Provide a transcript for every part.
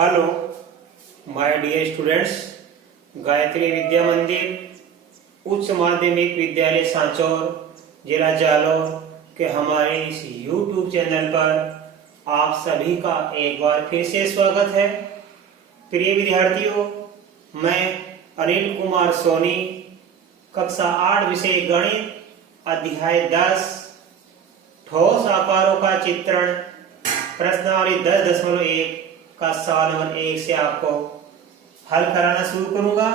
Hello my dear students, Gayatri Vidya Mandir उच्च माध्यमिक विद्यालय सांचौर जिला जालौर के हमारे इस YouTube चैनल पर आप सभी का एक बार फिर से स्वागत है। प्रिय विद्यार्थियों, मैं अनिल कुमार सोनी, कक्षा 8 विषय गणित, अध्याय 10 ठोस आकारों का चित्रण, प्रश्नावली 10.1 का सवाल नंबर 1 से आपको हल कराना शुरू करूंगा।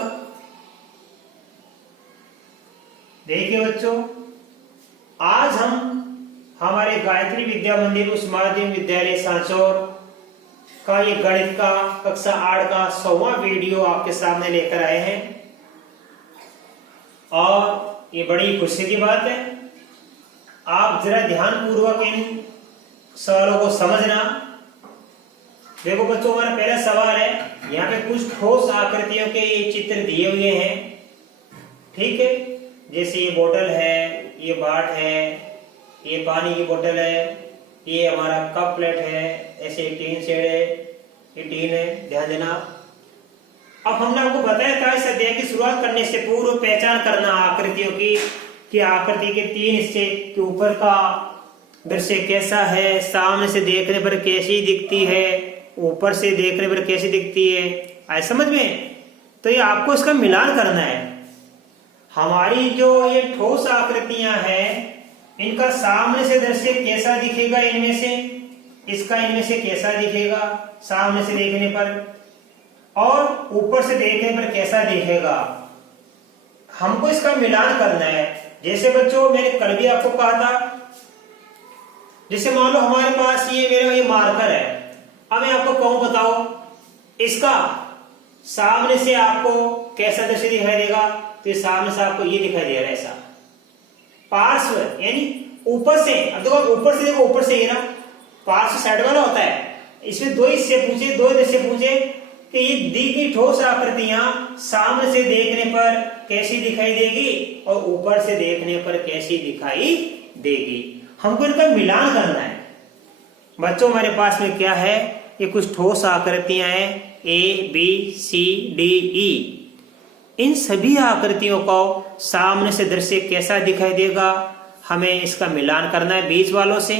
देखिए बच्चों, आज हम हमारे गायत्री विद्या मंदिर उच्च माध्यमिक विद्यालय सांचौर का ये गणित का कक्षा 8 का 100वां वीडियो आपके सामने लेकर आए हैं और ये बड़ी खुशी की बात है। आप जरा ध्यान पूर्वक इन सवालों को समझना। देखो बच्चों, हमारा पहला सवाल है, यहाँ पे कुछ ठोस आकृतियों के ये चित्र दिए हुए हैं, ठीक है। जैसे ये बोतल है, ये बाट है, ये पानी की बोतल है, ये हमारा कप प्लेट है, ऐसे टीन शेड है, ये टीन है, ध्यान देना। अब हमने आपको बताया था इस अध्याय की शुरुआत करने से पूर्व पहचान करना आकृतियों की, कि आकृति के 3 हिस्से के ऊपर का दृश्य कैसा है, सामने से देखने पर कैसी दिखती है, ऊपर से देखने पर कैसी दिखती है, आए समझ में। तो ये आपको इसका मिलान करना है। हमारी जो ये ठोस आकृतियां हैं, इनका सामने से दृश्य कैसा दिखेगा, इनमें से इसका इनमें से कैसा दिखेगा सामने से देखने पर, और ऊपर से देखने पर कैसा दिखेगा, हमको इसका मिलान करना है। जैसे बच्चों, मैंने कल भी आपको कहा था, जैसे मान लो हमारे पास ये मेरा ये मार्कर है। अब मैं आपको कहूं, बताओ इसका सामने से आपको कैसा दृश्य दिखाई देगा, तो ये सामने से आपको ये दिखाई दे रहा है ऐसा पार्श्व, यानी ऊपर से। अब देखो ऊपर से, देखो ऊपर से ये ना पार्श्व साइड वाला होता है। इसमें 2 हिस्से पूछे, 2 दृश्य पूछे कि ये दी गई ठोस आकृतियां सामने से देखने पर कैसी दिखाई देगी और ऊपर से देखने पर कैसी दिखाई देगी। हमको इनका मिलान करना है। बच्चों, हमारे पास में क्या है, ये कुछ ठोस आकृतियां हैं, A, B, C, D, E। इन सभी आकृतियों को सामने से दृश्य कैसा दिखाई देगा, हमें इसका मिलान करना है बीच वालों से,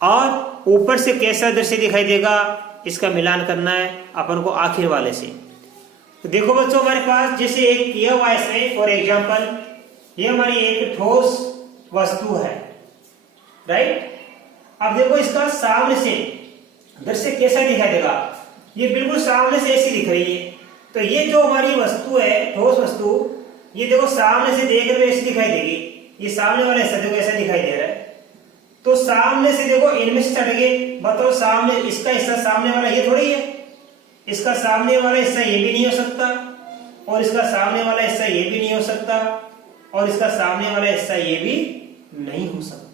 और ऊपर से कैसा दृश्य दिखाई देगा, इसका मिलान करना है अपन को आखिर वाले से। तो देखो बच्चों, हमारे पास जैसे एक किया हुआ है, फॉर एग्जाम्पल ये हमारी एक ठोस वस्तु है, राइट। अब देखो इसका सामने से दृश्य कैसा दिखाई देगा, ये बिल्कुल सामने से ऐसी दिख रही है। तो ये जो हमारी वस्तु है, ठोस वस्तु, ये देखो सामने से देखने में ऐसी दिखाई देगी। ये सामने वाला हिस्सा देखो ऐसा दिखाई दे रहा है। तो सामने से देखो इनमें से चढ़ गए, बताओ सामने इसका हिस्सा सामने वाला ये थोड़ी है, इसका सामने वाला हिस्सा ये भी नहीं हो सकता, और इसका सामने वाला हिस्सा ये भी नहीं हो सकता, और इसका सामने वाला हिस्सा ये भी नहीं हो सकता।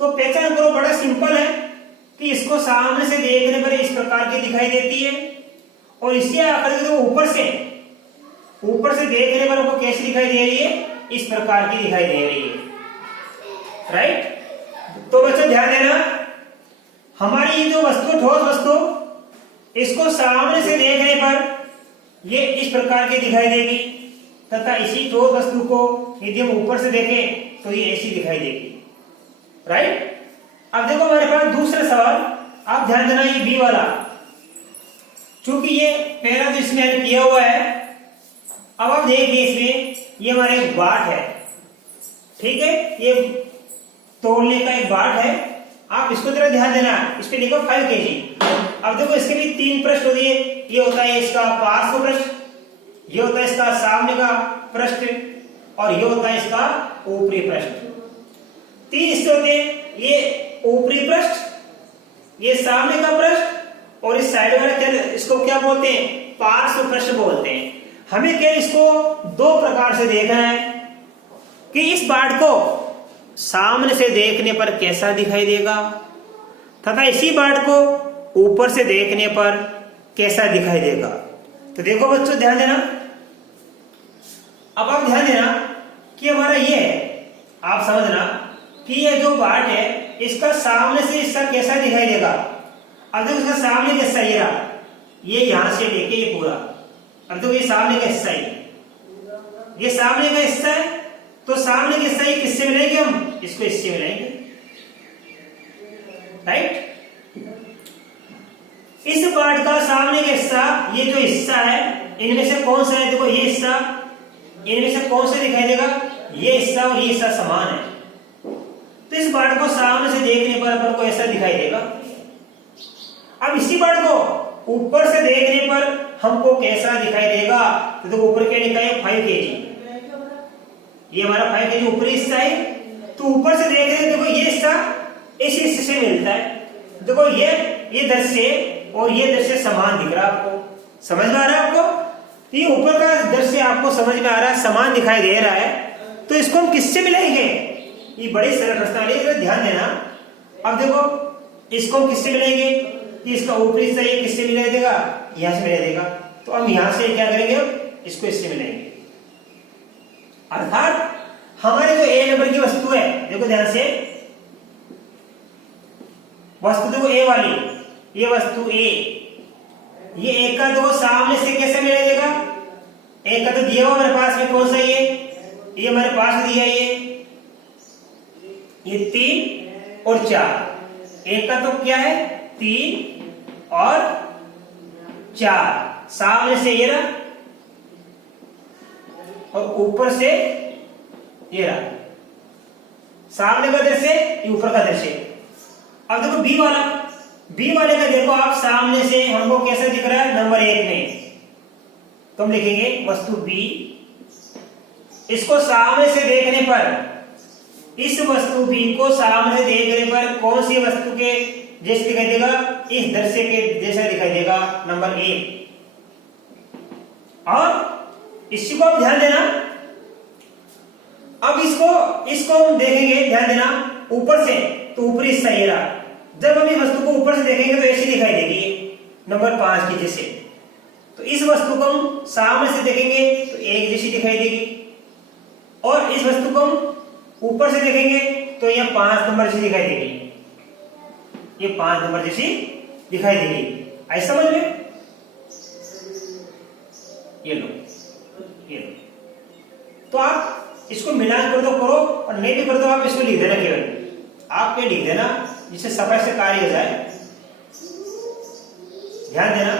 तो पहचान करो, बड़ा सिंपल है कि इसको सामने से देखने पर इस प्रकार की दिखाई देती है, और इसी आकृति को ऊपर से देखने पर वो कैसी दिखाई दे रही है, इस प्रकार की दिखाई दे रही है, राइट। तो बच्चों ध्यान देना, हमारी ये जो वस्तु, ठोस वस्तु, इसको सामने से देखने पर ये इस प्रकार की दिखाई देगी, तथा इसी ठोस वस्तु को यदि हम ऊपर से देखें तो ये ऐसी दिखाई देगी, राइट। अब देखो हमारे पास दूसरा सवाल, आप ध्यान देना, ये बी वाला, चूंकि ये पहला तो इसमें किया हुआ है। अब आप देखिए, इसमें ये हमारे एक बाट है, ठीक है, ये तोड़ने का एक बाट है। आप इसको जरा ध्यान देना, इस पे लिखो 5 kg। अब देखो इसके भी 3 पृष्ठ होते हैं, ये होता है इसका पार्श्व पृष्ठ, ये होता है इसका सामने का पृष्ठ, और ये होता है इसका ऊपरी पृष्ठ। 3 हिस्से होते हैं, ये ऊपरी पृष्ठ, ये सामने का पृष्ठ, और इस साइड वाला क्या, इसको क्या बोलते हैं, पार्श्व पृष्ठ बोलते हैं। हमें क्या इसको 2 प्रकार से देखना है कि इस बाट को सामने से देखने पर कैसा दिखाई देगा, तथा इसी बाट को ऊपर से देखने पर कैसा दिखाई देगा। तो देखो बच्चों ध्यान देना, अब आप ध्यान देना कि हमारा ये है, आप समझना कि ये जो बाट है इसका सामने से हिस्सा कैसा दिखाई देगा। अब देखो इसका सामने का हिस्सा ये रहा, ये यहां से लेके ये पूरा। अब देखो ये सामने का हिस्सा है, ये सामने का हिस्सा है, तो सामने का हिस्सा ये किससे मिलाएंगे हम? इसको इससे मिलाएंगे, राइट। इस पार्ट का सामने का हिस्सा, ये जो हिस्सा है इनमें से कौन सा है? देखो ये हिस्सा, इनमें से कौन सा दिखाई देगा? ये हिस्सा और ये हिस्सा समान है, तो इस पार्ट को सामने से देखने पर अपन को ऐसा दिखाई देगा। अब इसी पार्ट को ऊपर से देखने पर हमको कैसा दिखाई देगा? तो देखो ऊपर क्या लिखा है? 5 kg। ये हमारा 5 kg ऊपरी हिस्सा है, तो ऊपर से देख रहे हैं, देखो ये हिस्सा इस हिस्से से मिलता है। देखो ये दृश्य और ये दृश्य समान दिख रहा है आपको, समझ में आ रहा है आपको? तो ये ऊपर का दृश्य आपको समझ में आ रहा है, समान दिखाई दे रहा है, तो इसको हम किससे मिलाएंगे? ये बड़ी सरल प्रश्नावली है, ध्यान देना। अब देखो इसको हम किससे मिलाएंगे? इसका ऊपरी हिस्सा ये किससे मिला देगा? यहां से मिला देगा, तो हम यहां से क्या करेंगे? इसको इससे मिलाएंगे। अर्थात हमारे जो ए नंबर की वस्तु है, देखो ध्यान से, वस्तु देखो ए वाली, ये वस्तु ए, ये एक का दो सामने से कैसे मिला देगा? एक का तो दिया हुआ हमारे पास में, कौन सा? ये हमारे पास दिया, ये 3 और 4। एक का तो क्या है? 3 और 4, सामने से ये रहा और ऊपर से ये रहा, सामने का दृश्य, ये ऊपर का दृश्य। अब देखो बी वाला, बी वाले का देखो आप, सामने से हमको कैसा दिख रहा है? नंबर 1 में तो हम लिखेंगे वस्तु बी, इसको सामने से देखने पर, इस वस्तु बी को सामने से देखने पर कौन सी वस्तु के जैसे दिखाई देगा? इस दृश्य के जैसा दिखाई देगा, नंबर 1। और इसी को आप ध्यान देना। अब इसको हम देखेंगे, ध्यान देना, ऊपर से, तो ऊपरी हिस्सा ये रहा। जब हम इस वस्तु को ऊपर से देखेंगे तो ऐसी दिखाई देगी, नंबर 5 की जैसे। तो इस वस्तु को हम सामने से देखेंगे तो एक जैसी दिखाई देगी, और इस वस्तु को हम ऊपर से देखेंगे तो यह 5 नंबर जैसी दिखाई देगी, ये 5 नंबर जैसी दिखाई देगी। ऐसा समझ में? ये लो, ये लो। तो आप इसको मिलान कर दो, करो, और नहीं भी कर दो आप इसको लिख देना, केवल आप क्या लिख देना जिससे सफाई से कार्य हो जाए। ध्यान देना,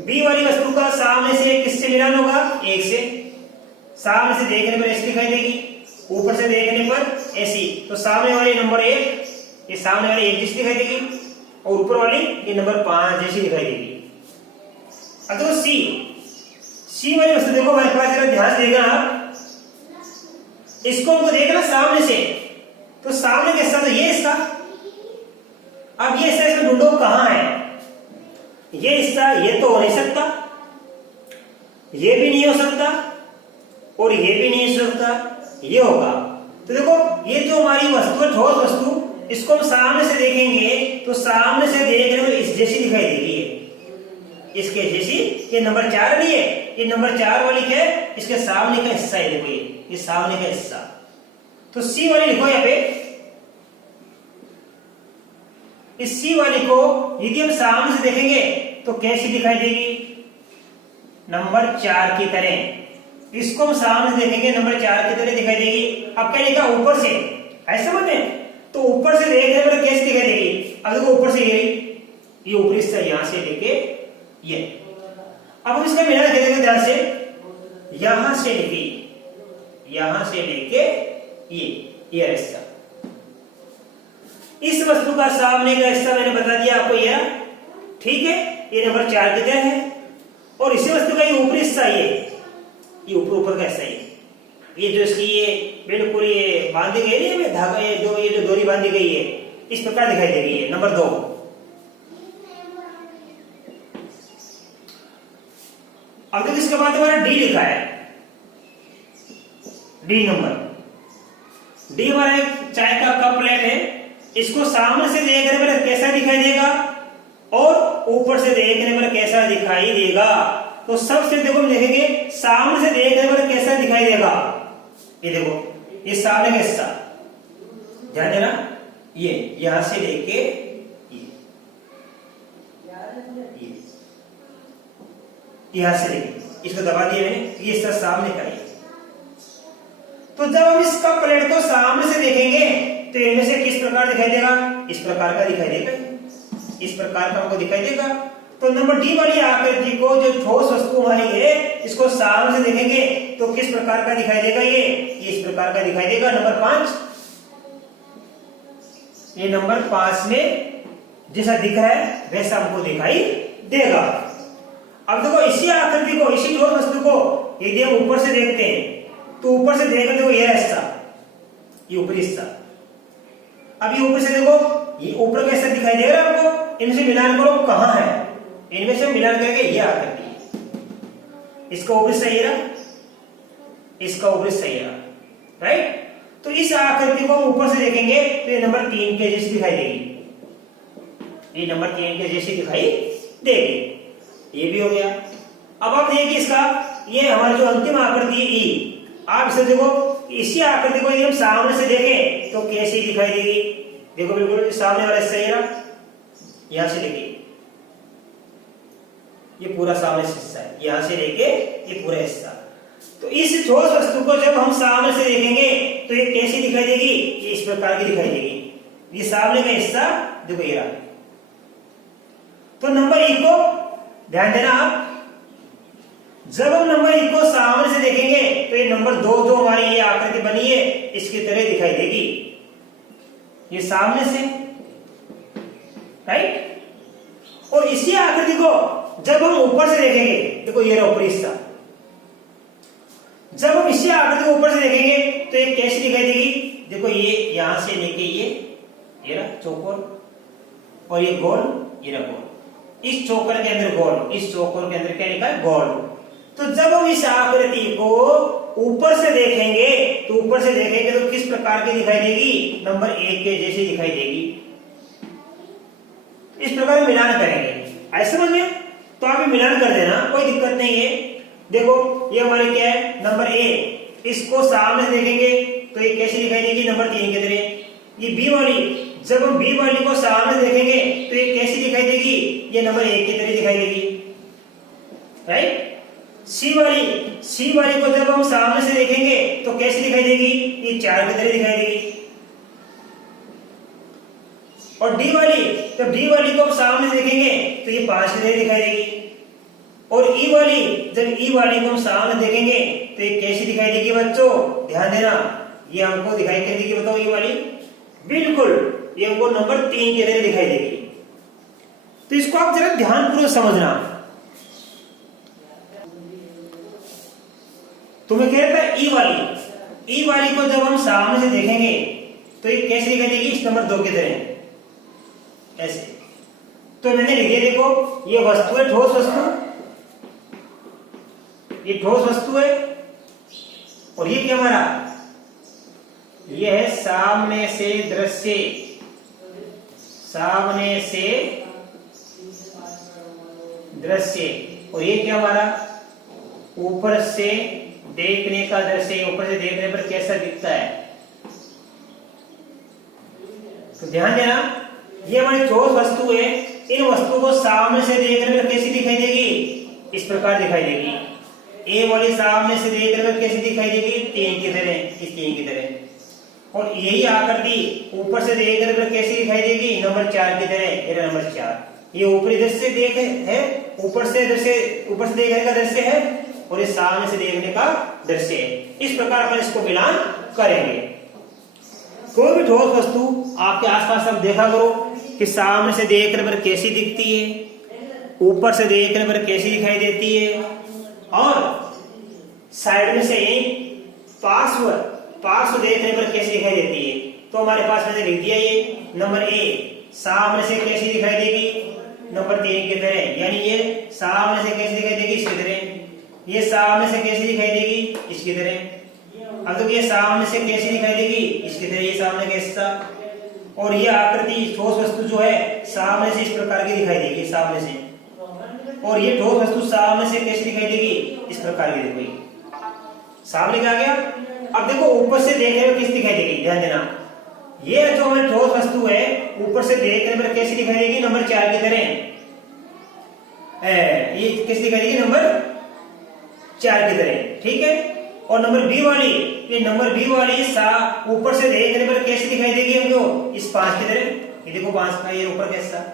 बी वाली वस्तु का सामने से किससे मिलान होगा? 1 से। सामने से देखने पर ऐसी दिखाई देगी, ऊपर से देखने पर ऐसी, तो सामने वाली नंबर 1, ये सामने वाली 1 जैसी दिखाई देगी, और ऊपर वाली ये नंबर 5 जैसी दिखाई देगी। अब देखो सी वाली वस्तु देखो हमारे पास, जरा ध्यान से देखना आप, इसको हमको देखना सामने से, तो सामने का हिस्सा तो ये हिस्सा। अब ये हिस्सा इसमें ढूंढो कहां है? ये हिस्सा ये तो हो नहीं सकता, ये भी नहीं हो सकता, और ये भी नहीं हो सकता, ये होगा। तो देखो ये जो हमारी वस्तु है, ठोस वस्तु, इसको हम सामने से देखेंगे तो सामने से देखने में इस जैसी दिखाई देगी, इसके जैसी। ये नंबर 4 नहीं है, ये नंबर 4 वाली क्या है? इसके सामने का हिस्सा है, देखो ये सामने का हिस्सा। तो सी वाली लिखो यहाँ पे, इस सी वाली को यदि हम सामने से देखेंगे तो कैसी दिखाई देगी? नंबर 4 की तरह। इसको हम सामने से देखेंगे नंबर 4 की तरह दिखाई देगी। अब क्या लिखा? ऊपर से, ऐसा समझ में? तो ऊपर से देखने पर कैसी दिखाई देगी? अब देखो ऊपर से ये ऊपरी हिस्सा यहां से लेके ये। अब हम इसका मिलान करेंगे ध्यान से, यहां से लेके, यहां से लेके ये हिस्सा, इस वस्तु का सामने का हिस्सा मैंने बता दिया आपको, ये ठीक है, ये नंबर 4 की तरह है। और इसी वस्तु का ये ऊपरी हिस्सा, ये ऊपर का हिस्सा, ये जो इसकी ये बिल्कुल ये बांधी गई है धागा, ये जो डोरी बांधी गई है, इस प्रकार दिखाई दे रही है, नंबर 2। अब देखो इसके बाद हमारा डी लिखा है, डी नंबर। डी हमारा एक चाय का कप प्लेट है, इसको सामने से देखने पर कैसा दिखाई देगा और ऊपर से देखने पर कैसा दिखाई देगा? तो सबसे देखो हम देखेंगे सामने से देखने पर कैसा दिखाई देगा। ये देखो ये सामने का हिस्सा, ध्यान देना, ये यहां से लेके ये, यहां से लेके इसको दबा दिया मैंने, ये इस तरह सामने का है। तो जब हम इसका प्लेट को सामने से देखेंगे तो इनमें से किस प्रकार दिखाई देगा, इस प्रकार का दिखाई देगा, इस प्रकार का हमको दिखाई देगा। तो नंबर डी वाली आकृति को जो ठोस वस्तु हमारी है इसको सामने से देखेंगे तो किस प्रकार का दिखाई देगा, ये इस प्रकार का दिखाई देगा। नंबर 5, ये नंबर 5 में जैसा दिख रहा है वैसा हमको दिखाई देगा। अब देखो इसी आकृति को, इसी ठोस वस्तु को यदि हम ऊपर से देखते हैं तो ऊपर से देखो, देखो ये हिस्सा, ये ऊपरी हिस्सा। अब ये ऊपर से देखो, ये ऊपर कैसा दिखाई दे रहा है आपको, इनसे मिलान करो कहां है, इनमें से मिलान करके ये आकृति, इसका ऊपर सही रहा, इसका ऊपर सही रहा, राइट। तो इस आकृति को ऊपर से देखेंगे तो ये नंबर 3 के जैसी दिखाई देगी, ये नंबर 3 के जैसी दिखाई देगी। ये भी हो गया। अब आप देखिए इसका, ये हमारी जो अंतिम आकृति है ई, आप इसे देखो, इसी आकृति को यदि हम सामने से देखें तो कैसी दिखाई देगी, देखो बिल्कुल सामने वाला सही रहा, यहां से लेके ये पूरा सामने से हिस्सा है, यहां से लेके ये पूरा हिस्सा। तो इस ठोस वस्तु को जब हम सामने से देखेंगे तो ये कैसी दिखाई देगी, ये इस प्रकार की दिखाई देगी। ये सामने का हिस्सा देखो ये रहा। तो नंबर ई को ध्यान देना आप, जब हम नंबर ई को सामने से देखेंगे तो ये नंबर 2 जो हमारी ये आकृति बनी है इसकी तरह दिखाई देगी, ये सामने से, राइट। और इसी आकृति को जब हम ऊपर से देखेंगे, देखो ये रहा ऊपरी हिस्सा, जब हम इसी आकृति को ऊपर से देखेंगे तो ये कैसी दिखाई देगी, देखो ये यहां से लेके ये रहा चौकोर, और ये गोल, ये रहा गोल, इस चौकोर के अंदर गोल, इस चौकोर के अंदर क्या लिखा है, गोल। तो जब हम इस आकृति को ऊपर से देखेंगे तो ऊपर से देखेंगे तो किस प्रकार की दिखाई देगी, नंबर 1 के जैसी दिखाई देगी। इस प्रकार मिलान करेंगे, ऐसे समझ में, तो आप मिलान कर देना, कोई दिक्कत नहीं है। देखो ये हमारे क्या है, नंबर ए, इसको सामने देखेंगे तो ये कैसी दिखाई देगी, नंबर 3 के तरह। ये बी वाली, जब हम बी वाली को सामने देखेंगे तो ये कैसी दिखाई देगी, ये नंबर 1 की तरह दिखाई देगी, राइट। सी वाली को जब हम सामने से देखेंगे तो कैसी दिखाई देगी, ये 4 की तरह दिखाई देगी। और डी वाली, जब डी वाली को हम सामने देखेंगे तो ये 5 की तरह दिखाई देगी। और ई वाली, जब ई वाली को हम सामने देखेंगे तो ये कैसी दिखाई देगी बच्चों, ध्यान देना, ये हमको दिखाई कैसी देगी, बताओ ये वाली, बिल्कुल ये हमको नंबर 3 की तरह दिखाई देगी। तो इसको आप जरा ध्यानपूर्वक समझना। तो मैं कह रहा था ई वाली को जब हम सामने से देखेंगे तो ये कैसे दिखाई देगी, इस नंबर 2 की तरह, ऐसे। तो मैंने लिखे, देखो ये वस्तु है, ठोस वस्तु, ये ठोस वस्तु है, और ये क्या हमारा, ये है सामने से दृश्य, सामने से दृश्य, और ये क्या हमारा, ऊपर से देखने का दृश्य, ऊपर से देखने पर कैसा दिखता है। तो ध्यान देना, ये हमारी ठोस वस्तु है, इन वस्तु को सामने से देखने पर कैसी दिखाई देगी, इस प्रकार दिखाई देगी। ए वाली सामने से देखने पर कैसी दिखाई देगी, 3 की तरह, इस 3 की तरह। और यही आकृति ऊपर से देखने पर कैसी दिखाई देगी, नंबर 4 की तरह, ये नंबर 4। ये ऊपरी दृश्य देख है, ऊपर से देखने का दृश्य है, और ये सामने से देखने का दृश्य है। इस प्रकार अपन इसको मिलान करेंगे। कोई भी ठोस वस्तु आपके आसपास आप देखा करो कि सामने से देखने पर कैसी दिखती है, ऊपर से देखने पर कैसी दिखाई देती है, और साइड में से पार्श्व देखने पर कैसी दिखाई देती है। तो हमारे पास मैंने लिख दिया ये नंबर ए, सामने से कैसी दिखाई देगी, नंबर 3 की तरह, यानी ये सामने से कैसी दिखाई देगी, इसकी तरह। ये सामने से कैसी दिखाई देगी, इसकी तरह। अब तो ये सामने से कैसी दिखाई देगी, इसकी तरह, ये सामने का हिस्सा। और ये आकृति ठोस वस्तु जो है सामने से इस प्रकार की दिखाई देगी, सामने से। और ये ठोस वस्तु सामने से कैसी दिखाई देगी, इस प्रकार की। देखो सामने क्या आ गया। अब देखो ऊपर से देखने पर किस दिखाई देगी, ध्यान देना, ये जो हमारी ठोस वस्तु है ऊपर से देखने पर कैसी दिखाई देगी, नंबर 4 की तरह। ये किस दिखाई देगी, नंबर 4 की तरह, ठीक है। और नंबर बी वाली, ये नंबर बी वाली ऊपर से देखने पर कैसे दिखाई देगी हमको, इस 5 की तरह, ये देखो 5 का ये ऊपर कैसा।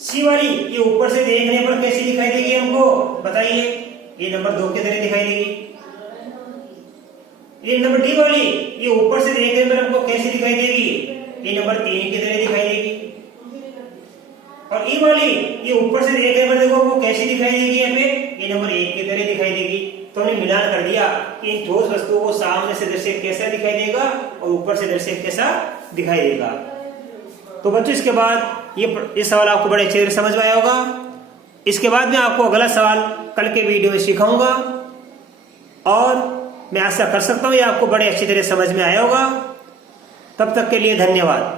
सी वाली ये ऊपर से देखने पर कैसी दिखाई देगी हमको बताइए, ये नंबर 2 की तरह दिखाई देगी। ये नंबर डी वाली ये ऊपर से देखने पर हमको कैसी दिखाई देगी, ये नंबर 3 की तरह दिखाई देगी। और ई वाली ये ऊपर से देखने पर देखो वो कैसी दिखाई देगी, यहाँ पे ये नंबर 1 की तरह दिखाई देगी। तो हमने मिलान कर दिया कि इन ठोस वस्तुओं को सामने से दृश्य कैसा दिखाई देगा और ऊपर से दृश्य कैसा दिखाई देगा। तो बच्चों इसके बाद ये सवाल आपको बड़े अच्छे से समझ में आया होगा। इसके बाद मैं आपको अगला सवाल कल के वीडियो में सिखाऊंगा और मैं आशा कर सकता हूं ये आपको बड़े अच्छी तरह समझ में आया होगा। तब तक के लिए धन्यवाद।